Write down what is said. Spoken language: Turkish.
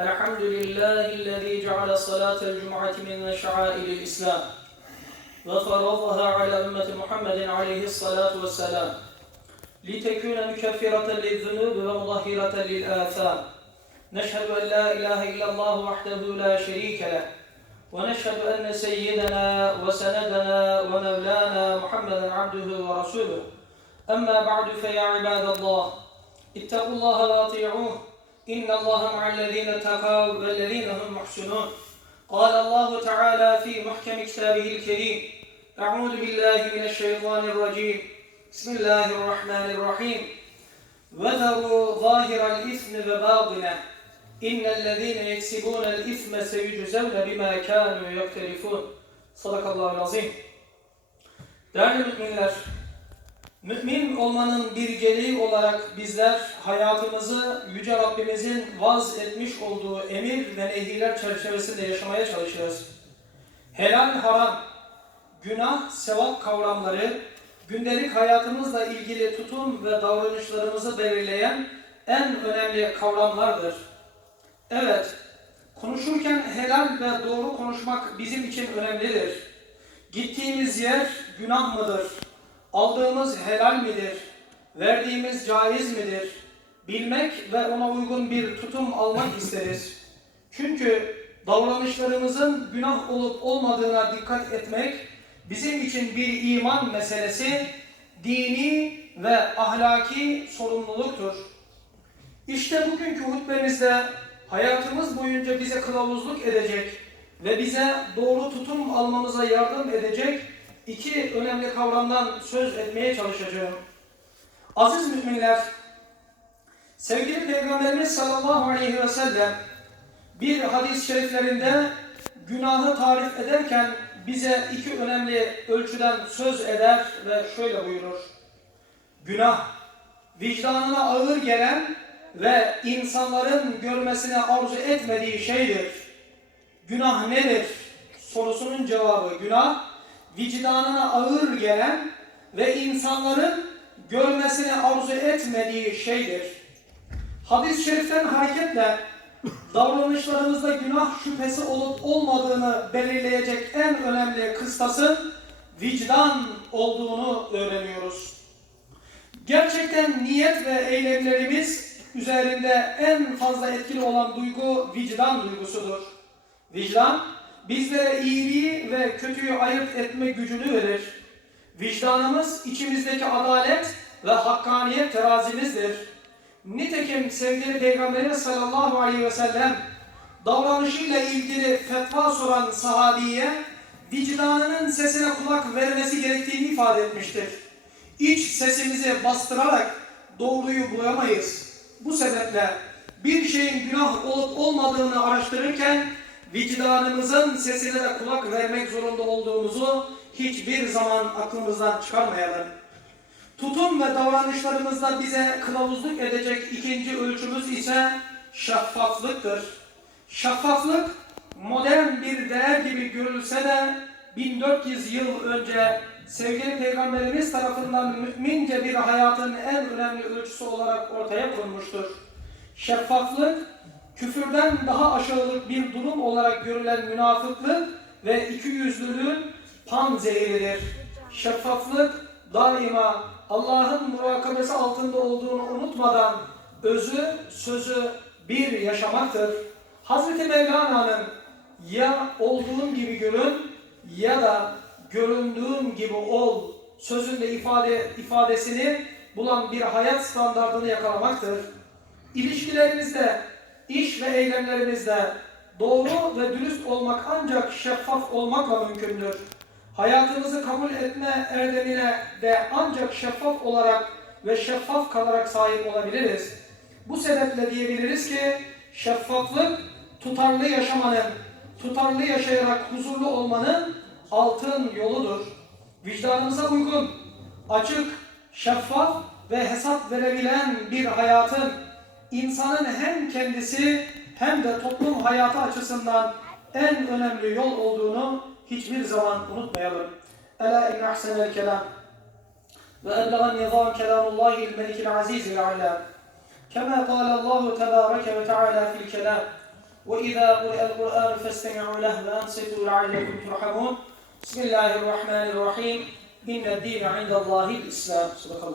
الحمد لله الذي جعل صلاة الجمعة من شعائر الإسلام وفرضها على أمة محمد عليه الصلاة والسلام لتكون مكفرة للذنوب ومطهرة للآثام. نشهد أن لا إله إلا الله وحده لا شريك له ونشهد أن سيدنا وسندنا ومولانا محمدا عبده ورسوله. أما بعد فيا عباد الله اتقوا الله وأطيعوه. إن الله مع الذين اتقوا والذين هم محسنون قال الله تعالى في محكم كتابه الكريم أعوذ بالله من الشيطان الرجيم بسم الله الرحمن الرحيم وذروا ظاهر الإثم وباطنه إن الذين يكسبون الإثم سيجزون بما كانوا يقترفون صدق الله العظيم Değerli müminler, mümin olmanın bir gereği olarak bizler hayatımızı Yüce Rabbimizin vaz etmiş olduğu emir ve nehiler çerçevesinde yaşamaya çalışıyoruz. Helal, haram, günah, sevap kavramları, gündelik hayatımızla ilgili tutum ve davranışlarımızı belirleyen en önemli kavramlardır. Evet, konuşurken helal ve doğru konuşmak bizim için önemlidir. Gittiğimiz yer günah mıdır? Aldığımız helal midir? Verdiğimiz caiz midir? Bilmek ve ona uygun bir tutum almak isteriz. Çünkü davranışlarımızın günah olup olmadığına dikkat etmek bizim için bir iman meselesi, dini ve ahlaki sorumluluktur. İşte bugünkü hutbemizde hayatımız boyunca bize kılavuzluk edecek ve bize doğru tutum almamıza yardım edecek iki önemli kavramdan söz etmeye çalışacağım. Aziz müminler, sevgili Peygamberimiz sallallahu aleyhi ve sellem bir hadis-i şeriflerinde günahı tarif ederken bize iki önemli ölçüden söz eder ve şöyle buyurur. Günah, vicdanına ağır gelen ve insanların görmesine arzu etmediği şeydir. Günah nedir? Sorusunun cevabı günah, vicdanına ağır gelen ve insanların görmesine arzu etmediği şeydir. Hadis-i şeriften hareketle davranışlarımızda günah şüphesi olup olmadığını belirleyecek en önemli kıstasın vicdan olduğunu öğreniyoruz. Gerçekten niyet ve eylemlerimiz üzerinde en fazla etkili olan duygu vicdan duygusudur. Vicdan bizlere iyiliği ve kötüyü ayırt etme gücünü verir. Vicdanımız içimizdeki adalet ve hakkaniyet terazimizdir. Nitekim sevgili Peygamberimiz sallallahu aleyhi ve sellem davranışıyla ilgili fetva soran sahabiye vicdanının sesine kulak vermesi gerektiğini ifade etmiştir. İç sesimizi bastırarak doğruyu bulamayız. Bu sebeple bir şeyin günah olup olmadığını araştırırken vicdanımızın sesine de kulak vermek zorunda olduğumuzu hiçbir zaman aklımızdan çıkarmayalım. Tutum ve davranışlarımızda bize kılavuzluk edecek ikinci ölçümüz ise şeffaflıktır. Şeffaflık modern bir değer gibi görülse de 1400 yıl önce sevgili Peygamberimiz tarafından mümince bir hayatın en önemli ölçüsü olarak ortaya konmuştur. Şeffaflık, küfürden daha aşağılık bir durum olarak görülen münafıklık ve ikiyüzlülüğün panzehiridir. Şeffaflık daima Allah'ın murakabesi altında olduğunu unutmadan özü, sözü bir yaşamaktır. Hazreti Mevlana'nın ya olduğun gibi görün ya da göründüğün gibi ol sözünde ifade ifadesini bulan bir hayat standartını yakalamaktır. İlişkilerimizde, iş ve eylemlerimizde doğru ve dürüst olmak ancak şeffaf olmakla mümkündür. Hayatımızı kabul etme erdemine de ancak şeffaf olarak ve şeffaf kalarak sahip olabiliriz. Bu sebeple diyebiliriz ki şeffaflık tutarlı yaşamanın, tutarlı yaşayarak huzurlu olmanın altın yoludur. Vicdanımıza uygun, açık, şeffaf ve hesap verebilen bir hayatın insanın hem kendisi hem de toplum hayatı açısından en önemli yol olduğunu hiçbir zaman unutmayalım. Ela in ahsenel kelam ve eblegan nizam kelamullahil melikil azizil alem كما قال الله تبارك وتعالى في الكلام وإذا قرئ القرآن فاستمعوا له وأنصتوا لعلكم ترحمون بسم الله الرحمن الرحيم إن الدين عند الله الإسلام صدق الله